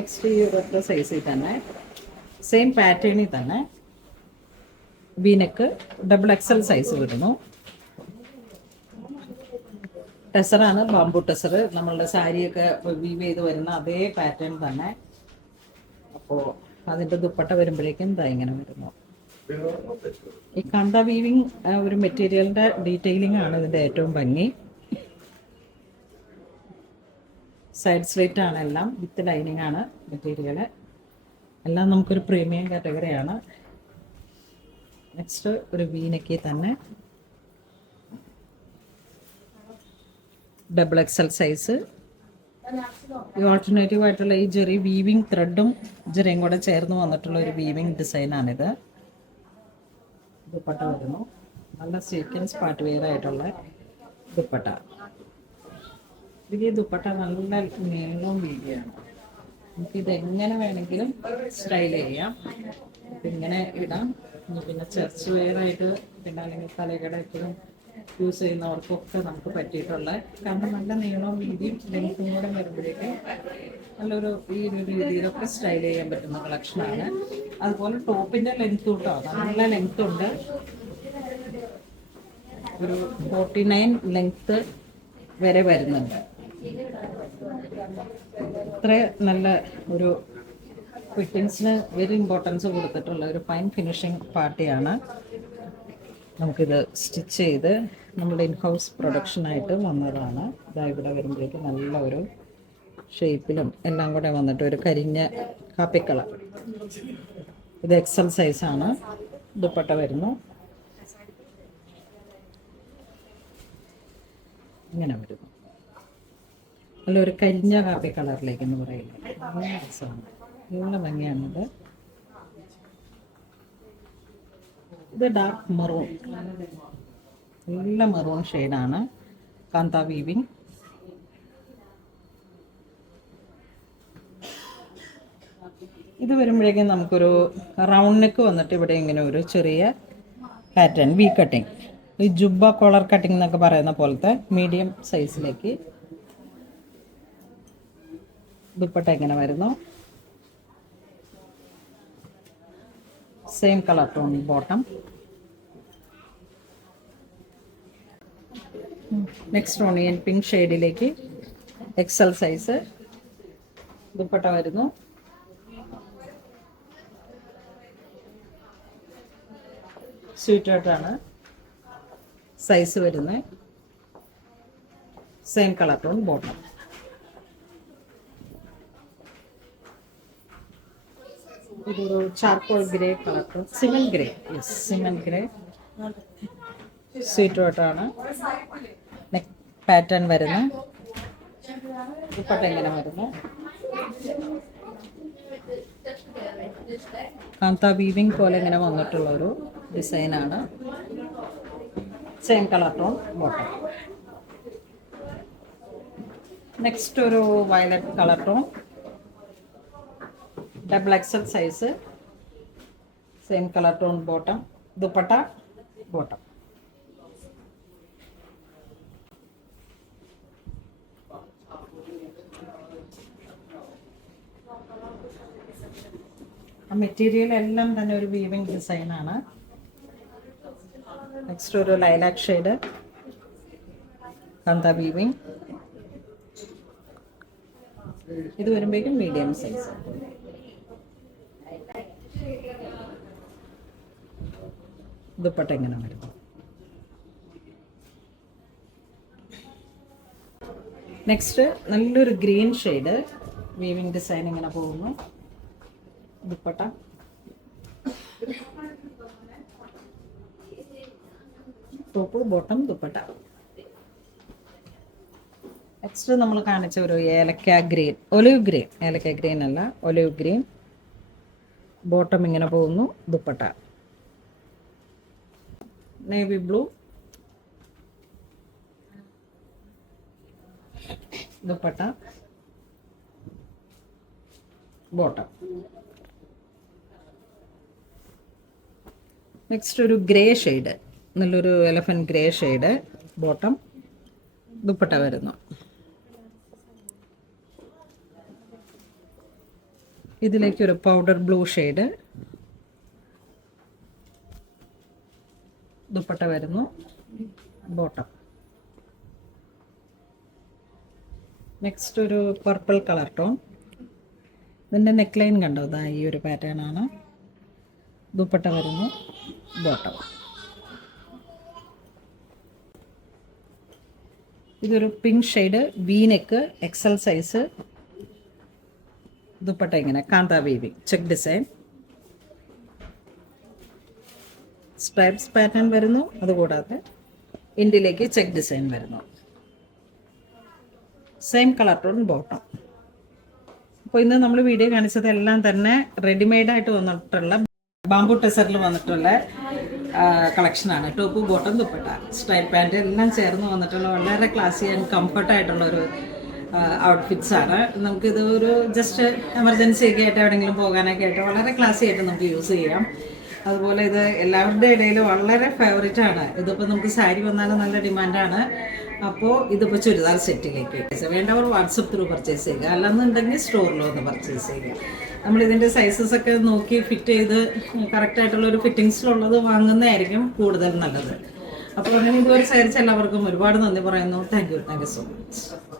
Next ഈ ഒരൊറ്റ സൈസിൽ തന്നെ സെയിം പാറ്റേണിൽ തന്നെ വീനക്ക് ഡബിൾ എക്സൽ സൈസ് വരുന്നു. ടെസറാണ്, ബാംബു ടെസർ. നമ്മളുടെ സാരിയൊക്കെ വീവ് ചെയ്ത് വരുന്ന അതേ പാറ്റേൺ തന്നെ. അപ്പോൾ അതിൻ്റെ ദുപ്പട്ട വരുമ്പോഴേക്കും ഇതാ ഇങ്ങനെ വരുന്നു. ഈ കണ്ട വീവിങ് ഒരു മെറ്റീരിയലിൻ്റെ ഡീറ്റെയിലിംഗ് ആണ് ഇതിൻ്റെ ഏറ്റവും ഭംഗി. സൈഡ് സ്ലിറ്റ് ആണ് എല്ലാം, വിത്ത് ലൈനിങ് ആണ് മെറ്റീരിയൽ. എല്ലാം നമുക്കൊരു പ്രീമിയം കാറ്റഗറിയാണ്. നെക്സ്റ്റ് ഒരു വീനക്കി തന്നെ ഡബിൾ എക്സൽ സൈസ്. ഈ ഓൾട്ടർനേറ്റീവ് ആയിട്ടുള്ള ഈ ജെറി വീവിങ് ത്രെഡും ജെറിയും കൂടെ ചേർന്ന് വന്നിട്ടുള്ള ഒരു വീവിങ് ഡിസൈനാണിത്. ദുപ്പട്ട വരുന്നു, നല്ല സീക്വൻസ് പാർട്ട് വെയർ ആയിട്ടുള്ള ദുപ്പട്ട. ഈ ദുപ്പട്ട നല്ല നീളവും വീതിയാണ്. നമുക്കിത് എങ്ങനെ വേണമെങ്കിലും സ്റ്റൈൽ ചെയ്യാം. ഇങ്ങനെ ഇടാം, പിന്നെ ചർച്ച് വെയർ ആയിട്ട്, പിന്നെ അല്ലെങ്കിൽ തലകട എപ്പോഴും യൂസ് ചെയ്യുന്നവർക്കൊക്കെ നമുക്ക് പറ്റിയിട്ടുള്ള, കാരണം നല്ല നീളവും വീതിയും ലെങ്ത്തും കൂടെ വരുമ്പോഴേക്ക് നല്ലൊരു ഈ ഒരു രീതിയിലൊക്കെ സ്റ്റൈൽ ചെയ്യാൻ പറ്റുന്ന കളക്ഷനാണ്. അതുപോലെ ടോപ്പിൻ്റെ ലെങ്ത് കേട്ടോ, നല്ല ലെങ്ത് ഉണ്ട്. ഒരു 49 ലെങ്ത്ത് വരെ വരുന്നുണ്ട്. ഇത്ര നല്ല ഒരു ഫിറ്റിങ്സിന് വെരി ഇമ്പോർട്ടൻസ് കൊടുത്തിട്ടുള്ള ഒരു ഫൈൻ ഫിനിഷിങ് പാർട്ടിയാണ്. നമുക്കിത് സ്റ്റിച്ച് ചെയ്ത് നമ്മുടെ ഇൻഹൗസ് പ്രൊഡക്ഷനായിട്ട് വന്നതാണ്. ഇതാ ഇവിടെ വരുമ്പോഴേക്ക് നല്ല ഒരു ഷേപ്പിലും എല്ലാം കൂടെ വന്നിട്ട് ഒരു കരിഞ്ഞ കാപ്പിക്കളർ. ഇത് എക്സൽ സൈസാണ്. ദുപ്പട്ട വരുന്നു ഇങ്ങനെ വരുന്നു. നല്ലൊരു കരിഞ്ഞ കാപ്പി കളറിലേക്ക് എന്ന് പറയുന്നത് നല്ല രസമാണ്, നല്ല ഭംഗിയാണിത്. ഇത് ഡാർക്ക് മെറൂൺ, നല്ല മെറൂൺ ഷെയ്ഡാണ്. കാന്ത വീവിങ്. ഇത് വരുമ്പോഴേക്കും നമുക്കൊരു റൗണ്ട് നെക്ക് വന്നിട്ട് ഇവിടെ ഇങ്ങനെ ഒരു ചെറിയ പാറ്റേൺ വി കട്ടിങ്, ഈ ജുബ്ബ കോളർ കട്ടിങ് എന്നൊക്കെ പറയുന്ന പോലത്തെ മീഡിയം സൈസിലേക്ക് ദുപ്പട്ട ഇങ്ങനെ വരുന്നു. Same colour tone bottom. Next onion pink ഷെയ്ഡിലേക്ക് എക്സൽ സൈസ് ദുപ്പട്ട വരുന്നു. സ്വീറ്റായിട്ടാണ് സൈസ് വരുന്നത്. Same colour tone bottom. ഇതൊരു charcoal grey colour tone, cement grey, yes cement grey. സ്വീറ്റായിട്ടാണ് നെക്ക് പാറ്റേൺ വരുന്നത്. ദുപ്പട്ട ഇങ്ങനെ വരുന്നു. കാന്ത വീവിങ് പോലെ ഇങ്ങനെ വന്നിട്ടുള്ള ഒരു ഡിസൈനാണ്. Same colour tone bottom. Next ഒരു violet colour tone, double XL size, same colour tone bottom. Dupatta bottom. ആ മെറ്റീരിയൽ എല്ലാം തന്നെ ഒരു വീവിങ് ഡിസൈനാണ്. നെക്സ്റ്റ് ഒരു ലൈലാക് ഷെയ്ഡ്, കാന്ത വീവിങ്. ഇത് വരുമ്പോഴേക്കും മീഡിയം സൈസ്. ദുപ്പട്ട ഇങ്ങനെ വരും. നെക്സ്റ്റ് നല്ലൊരു ഗ്രീൻ ഷെയ്ഡ് വീവിങ് ഡിസൈൻ ഇങ്ങനെ പോകുന്നു. Dupatta top bottom dupatta. Next നമ്മൾ കാണിച്ച ഒരു ഏലക്ക ഗ്രീൻ, ഒലിവ് ഗ്രീൻ, ഏലക്ക ഗ്രീൻ അല്ല ഒലിവ് ഗ്രീൻ. ബോട്ടം ഇങ്ങനെ പോകുന്നു. Dupatta navy blue. Dupatta bottom. Next ഒരു ഗ്രേ ഷെയ്ഡ്, നല്ലൊരു elephant grey shade bottom. Dupatta വരുന്നു. ഇതിലേക്ക് ഒരു പൗഡർ ബ്ലൂ ഷെയ്ഡ് ദുപ്പട്ട വരുന്നു, ബോട്ടം. നെക്സ്റ്റ് ഒരു പർപ്പിൾ കളർ ടോൺ. ഇതിൻ്റെ നെക്ക് ലൈൻ കണ്ടോ, ഇതാ ഈ ഒരു പാറ്റേൺ ആണ്. ദുപ്പട്ട വരുന്നു, ബോട്ടം. ഇതൊരു pink shade, V neck, XL size. Dupatta ഇങ്ങനെ kantha weaving check design, stripes pattern വരുന്നു. അതുകൂടാതെ ഇന്ത്യയിലേക്ക് ചെക്ക് ഡിസൈൻ വരുന്നു. Same colour tone bottom. അപ്പോൾ ഇന്ന് നമ്മൾ വീഡിയോ കാണിച്ചതെല്ലാം തന്നെ റെഡിമെയ്ഡായിട്ട് വന്നിട്ടുള്ള ബാംബു ടെസറിൽ വന്നിട്ടുള്ള കളക്ഷനാണ്. Top, bottom, dupatta, stripe pant എല്ലാം ചേർന്ന് വന്നിട്ടുള്ള വളരെ ക്ലാസി ആൻഡ് കംഫർട്ടായിട്ടുള്ളൊരു ഔട്ട്ഫിറ്റ്സ് ആണ്. നമുക്കിത് ഒരു ജസ്റ്റ് എമർജൻസി ഒക്കെ ആയിട്ട് എവിടെയെങ്കിലും പോകാനൊക്കെ ആയിട്ട് വളരെ ക്ലാസി ആയിട്ട് നമുക്ക് യൂസ് ചെയ്യാം. അതുപോലെ ഇത് എല്ലാവരുടെ ഇടയിൽ വളരെ ഫേവറേറ്റ് ആണ്. ഇതിപ്പോൾ നമുക്ക് സാരി വന്നാലും നല്ല ഡിമാൻഡാണ്. അപ്പോൾ ഇതിപ്പോൾ ചുരിദാർ സെറ്റിലേക്ക് വേണ്ടവർ വാട്സപ്പ് ത്രൂ പർച്ചേസ് ചെയ്യുക, അല്ലെന്നുണ്ടെങ്കിൽ സ്റ്റോറിൽ വന്ന് പർച്ചേസ് ചെയ്യുക. നമ്മളിതിൻ്റെ സൈസസ് ഒക്കെ നോക്കി ഫിറ്റ് ചെയ്ത് കറക്റ്റായിട്ടുള്ളൊരു ഫിറ്റിങ്സിലുള്ളത് വാങ്ങുന്നതായിരിക്കും കൂടുതൽ നല്ലത്. അപ്പോൾ അങ്ങനെ ഇതുവരെ സഹകരിച്ച എല്ലാവർക്കും ഒരുപാട് നന്ദി പറയുന്നു. Thank you so much.